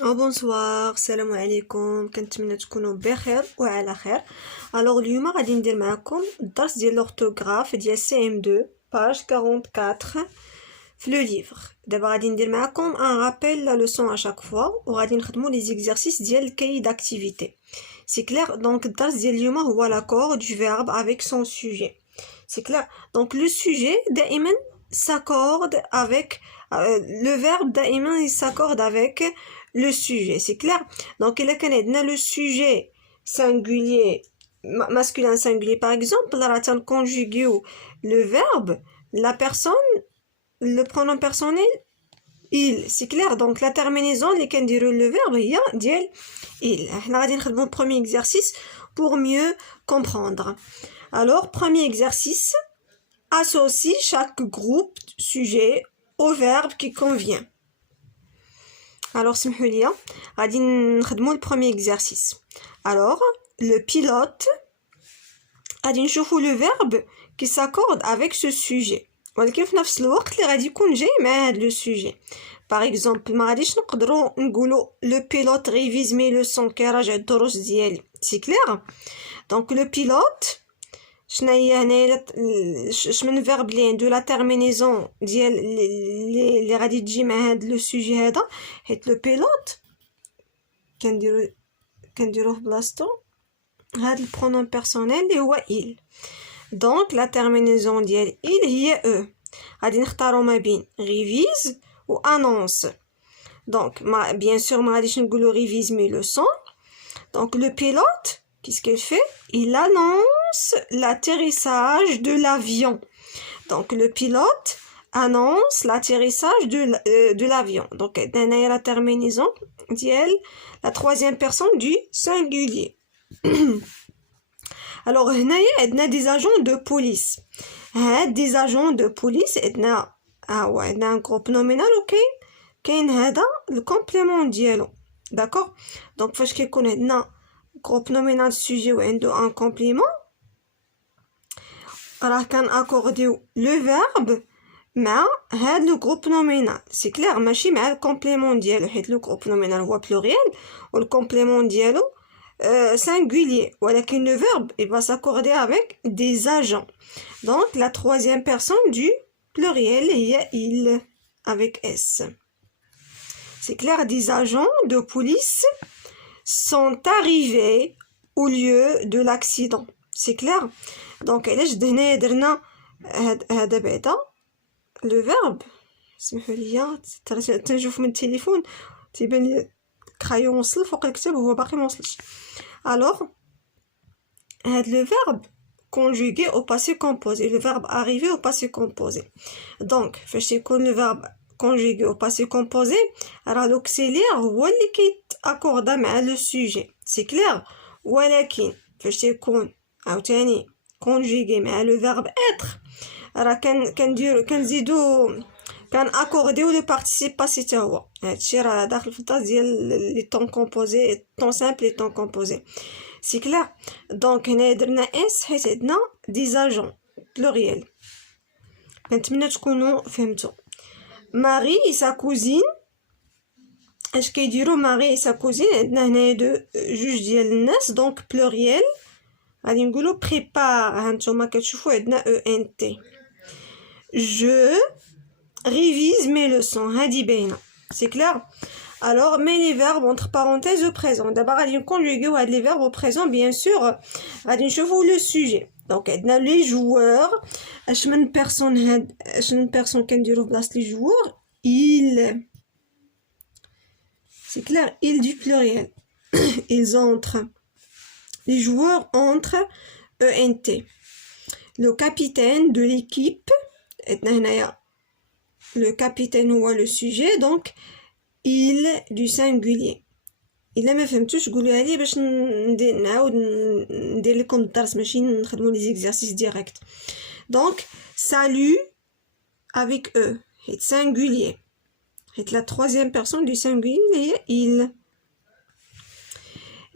bonsoir, salam alaikum, كنتمنى تكونوا بخير وعلى خير. الوغ اليوم غادي ندير معكم الدرس ديال لورتوغراف ديال CM2 page 44 في لو ليفر. دابا غادي ندير معكم ان رابيل لا لوسون ا شاك فوا وغادي نخدموا لي زيكزارسيس ديال الكاي داكتيفيتي. سي كلير. دونك الدرس ديال اليوم هو لاكور دو فيرب افيك سون سوجي. سي كلير. دونك لو سوجي دائما s'accorde avec le verbe دائما il s'accorde avec le sujet. C'est clair. Donc il y a le sujet singulier masculin singulier par exemple là on conjugue le verbe, la personne, le pronom personnel il. C'est clair. Donc la terminaison اللي كنديروا le verbe هي ديال il. حنا غادي نخدموا le premier exercice pour mieux comprendre. Alors premier exercice, associe chaque groupe sujet au verbe qui convient. Alors سمحوا لي غادي نخدموا le premier exercice. Alors le pilote غادي نشوفوا le verbe qui s'accorde avec ce sujet ولكن في نفس الوقت اللي غادي يكون جاي مع هذا لو سوجي. باغ اكزومبل ما غاديش نقدروا نقولوا لو بيلوت ريفيز مي لوسون كيراجع الدروس ديالي. سي كلير. دونك لو بيلوت شنو هي هنايا من فيرب لي عنده لا تيرمينيزون ديال اللي غادي تجي مع هذا لو سوجي هذا حيت لو بيلوت كنديروه في بلاصتو هذا البرونوم بيرسونيل اللي هو il. دونك لا تيرمينيزون ديال il هي او. غادي نختاروا ما بين ريفيز و انونس. دونك ما بيان سور ما غاديش نقولوا ريفيز مي لوسون. دونك لو بيلوت qu'est-ce qu'il fait? Il annonce l'atterrissage de l'avion. Donc le pilote annonce l'atterrissage de l'avion. Donc on a la terminaison d'elle, la troisième personne du singulier. Alors on a des agents de police. Des agents de police, on a un groupe nominal, ok? Qu'est le complément d'elle. D'accord? Donc faut que connaître groupe nominal sujet ou un complément راه كنأكورديو لو فيرب مع هاد لو جروب نومينال. سي كلير. ماشي مع الكومبليمون ديالو حيت لو جروب نومينال هو بلوريال والكومبليمون ديالو singulier ولكن le verbe il va s'accorder avec des agents. Donc la troisième personne du pluriel هي il avec s. C'est clair. Des agents de police sont arrivés au lieu de l'accident. C'est clair. Donc علاش هنا درنا هذا بعدا لو فيرب. سمحوا لي تنشوف من التليفون تيبان لي كرايون وصل فوق الكتاب وهو باقي ما وصلش. الوغ هاد لو فيرب conjugué au passé composé, le verbe arriver au passé composé. Donc فاش تيكون le verbe conjugué au passé composé راه l'auxiliaire هو اللي كيتاكوردا مع لو سوجي. سي كلير. ولكن فاش تيكون عاوتاني conjugué مع لو verbe être راه كنزيدو كنأكورديو لو بارتيسيب باسي حتى هو. هادشي راه داخل في الدرس ديال لي طون كومبوزي طون سامبل لي طون كومبوزي. سي كلير. دونك هنا درنا اس حيت عندنا دي زاجون بلوريال. كنتمنى تكونوا فهمتوا. ماري et sa cousine اش كيديروا ماري et sa cousine عندنا هنايا جوج ديال الناس دونك بلوريال غادي نقولوا بريبار. هانتوما كتشوفوا عندنا او ان تي. جو révise mes leçons هادي باينه. سي كلير. alors mets les verbes entre parenthèses au présent. دابا غادي نكونجوغيو هاد لي verbes au présent bien sûr. غادي نشوفوا لو سوجي. دونك عندنا لي جوور. اش من بيرسون كنديرو بلاصه لي جوور il. c'est clair. il du pluriel. ils entrent. les joueurs entrent ENT. le capitaine de l'équipe عندنا هنايا le capitaine هو le sujet donc il du singulier. الا ما فهمتوش قولوها لي باش نعاود ندير لكم الدرس ماشي نخدموا لي زيكزارسيس ديريكت. دونك salut avec eux حيت singulier حيت la troisième personne du singulier هي il.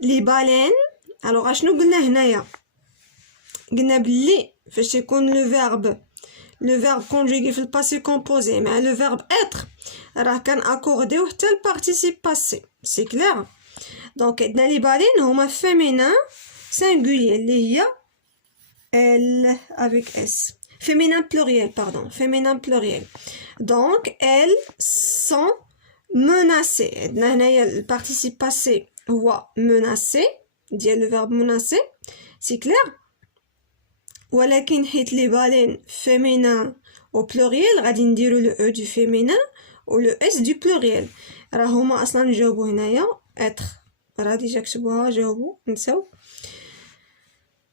les baleines. alors اشنو قلنا هنايا؟ قلنا بلي فاش يكون le verbe conjugué في الباسي كومبوزي مع le verbe être راه كنأكورديو حتى البارتيسيب باسي سي كلير. دونك عندنا لي بالين هما فيمينان سينغولير اللي هي elles avec S. Féminin pluriel, pardon. Féminin pluriel. Donc, elles sont menacées. Le participe passé ou menacé. Dit le verbe menacer. C'est clair? ولكن حيت les baleines féminin au pluriel غادي نديرو le E du féminin ou le S du pluriel. راه هما اصلا جاوبوا هنايا être. راه ديجا كتبوها جاوبوا نساو.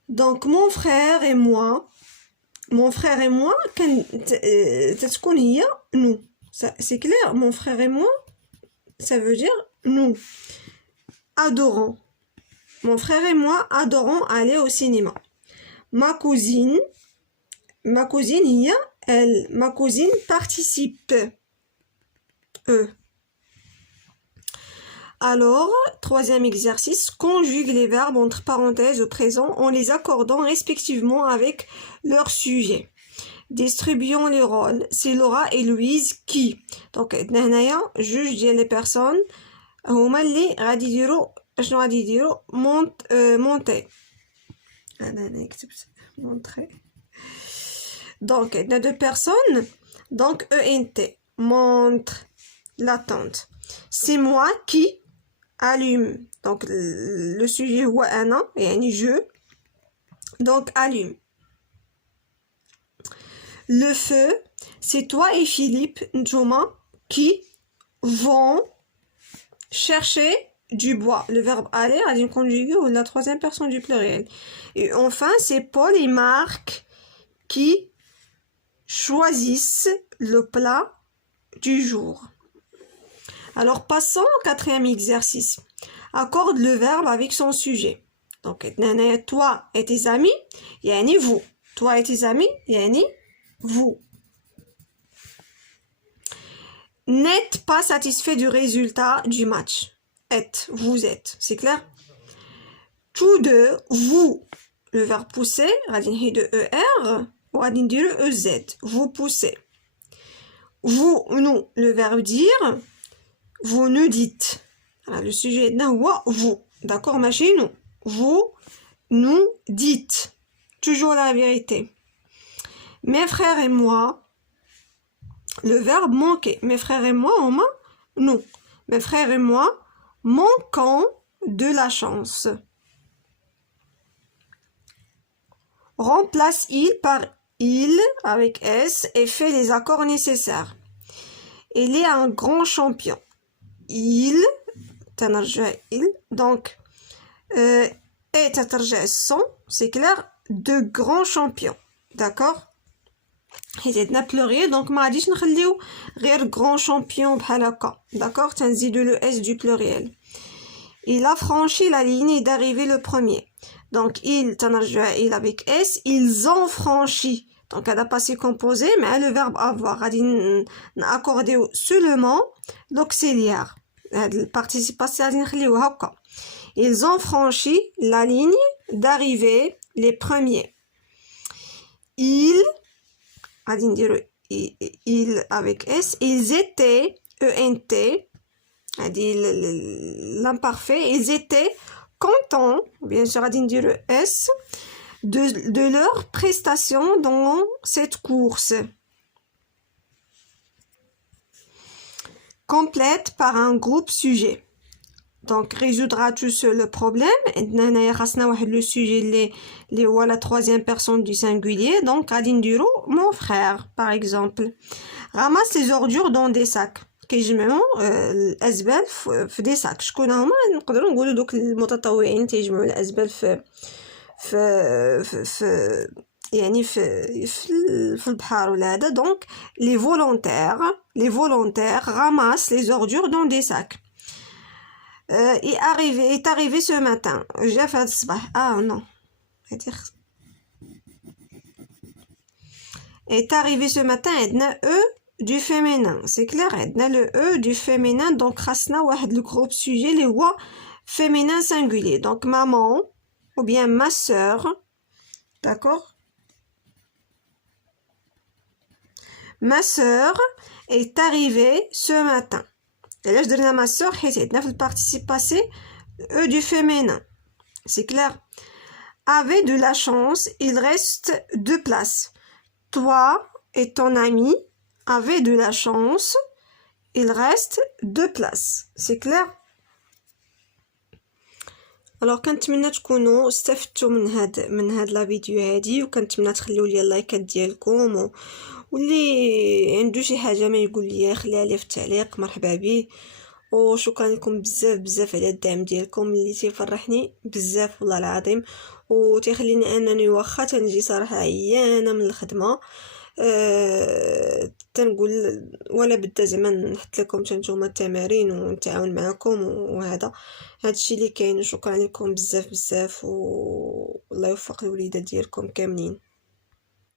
Donc mon frère et moi كان تتكون هي nous. C'est clair, mon frère et moi ça veut dire nous adorons. Mon frère et moi adorons aller au cinéma. Ma cousine هي elle, ma cousine participe. Alors, troisième exercice, conjugue les verbes entre parenthèses au présent en les accordant respectivement avec leur sujet. Distribuons les rôles. C'est Laura et Louise qui. Donc, هنايا جوج ديال les personnes هما اللي غادي يديروا شنو غادي يديروا monter. أنا كتبت montrer. Donc, عندنا deux personnes. Donc, ENT montre l'attente. C'est moi qui allume. Donc, le sujet هو أنا يعني je. Donc, allume. Le feu, c'est toi et Philippe Njoma qui vont chercher du bois. Le verbe aller a une conjuguée ou la troisième personne du pluriel. Et enfin, c'est Paul et Marc qui choisissent le plat du jour. Alors, passons au quatrième exercice. Accorde le verbe avec son sujet. Donc, toi et tes amis, yani vous. Toi et tes amis, yani vous. N'êtes pas satisfait du résultat du match. Vous êtes. C'est clair? Tous deux, vous. Le verbe pousser, radin de ER, ou radin de EZ. Vous poussez. Vous, nous. Le verbe dire. Vous nous dites. Alors, le sujet est vous. D'accord, machin, nous. Vous nous dites. Toujours la vérité. Mes frères et moi. Le verbe manquer. Mes frères et moi, nous. Mes frères et moi manquons de la chance. Remplace il par il avec S et fait les accords nécessaires. Il est un grand champion. Il, donc, et sont, c'est clair, de grands champions. D'accord? حيت pluriel donc ما غاديش نخليو غير grand champion بحال هكا. D'accord? تنزيدو le S du pluriel. Il a franchi la ligne d'arrivée le premier. Donc il il avec S, ils ont franchi. Donc هذا passé composé mais le verbe avoir غادي ناكورديو seulement l'auxiliaire. هاد الparticipe passé غادي نخليوه هكا. Ils ont franchi la ligne d'arrivée les premiers. Ils غادي نديرو il avec S, ils étaient ENT هادي l'imparfait, ils étaient contents, bien sûr غادي نديرو S de leur prestation dans cette course. Complète par un groupe sujet. Donc résoudras-tu seul le problème? هنايا خاصنا واحد لو sujet اللي هو la troisième personne du singulier. Donc غادي نديرو mon frère par exemple. Ramasse les ordures dans des sacs. كيجمعوا الازبال في دي ساك. شكون هما؟ نقدروا نقولوا دوك المتطوعين تيجمعوا الازبال في يعني في البحر ولا هذا. Donc les volontaires ramassent les ordures dans des sacs. est arrivé ce matin. جا في هذا الصباح. Non. Est arrivé ce matin عندنا E du féminin. C'est clair, عندنا le E du féminin. Donc خاصنا واحد le groupe sujet اللي هو féminin singulier. Donc maman ou bien ma sœur. D'accord? Ma sœur est arrivé ce matin. علاش درنا ma sœur حيت عندنا في الparticipe passé e du féminin. C'est clair. Avait de la chance, il reste 2 places. Toi et ton ami avez de la chance, il reste 2 places. C'est clair. alors كنتمنى تكونوا استفدتوا من هاد لا فيديو هادي، وكنتمنى تخليو لي اللايكات ديالكم، واللي عنده شي حاجه ما يقول لي خليها لي في التعليق، مرحبا به. وشكرا لكم بزاف على الدعم ديالكم اللي تيفرحني بزاف والله العظيم، وتيخليني انني واخا تنجي صراحه عيانه من الخدمه تنقول ولا بدا زعما نحط لكم نتوما التمارين ونتعاون معكم، وهذا هادشي اللي كاين. شكرا لكم بزاف والله يوفق الوليدات ديالكم كاملين.